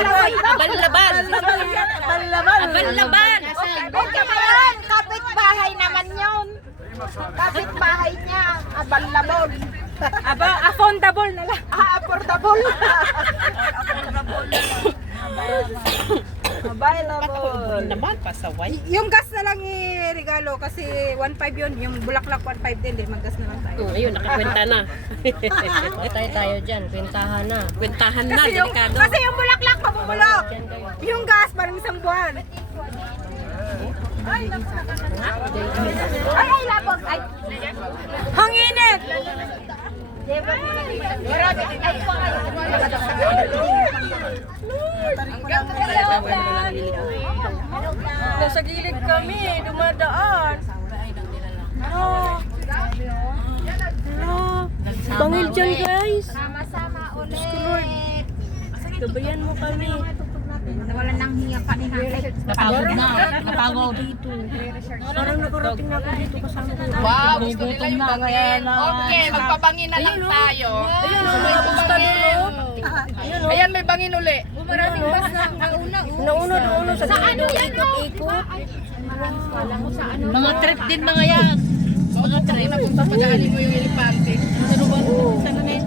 Abal-laban. Abal-laban. Okay ba yan? Kapit-bahay naman yun. Kapit-bahay niya. Abal-labon. Affordable na lang. Affordable. Available. Naman, pasaway. Yung gas na lang i-regalo kasi 1.5 yun. Yung bulaklak 1.5 din. Mag-gas na lang tayo. Ayun, nakakwenta na. Tayo dyan, kwentahan na. Kwentahan na, Kasi yung, delikado. kasi yung bulaklak mabubulok. Yung gas parang isang buwan. Ay, labog. Ay, Hanginit! grabe. Ay, Nasa gilid kami, dumadaan. Bangil dyan guys. sama-sama ulit. Gabayan mo kami. Wala nang hiya pa ni Hanglet. Napagod na. Napagod. Parang nakarating na ako dito kasama ko. Wow, gusto nila yung bangin. Okay, magpabangin na lang tayo. Ayan, may bangin uli. Maraming bus na nauna. Nauna doon sa Ano yan, no? ikot-ikot. Mga trip din mga yan. Mga trip. Napunta pag-aali mo yung elepante. Ano ba? Sana na yun?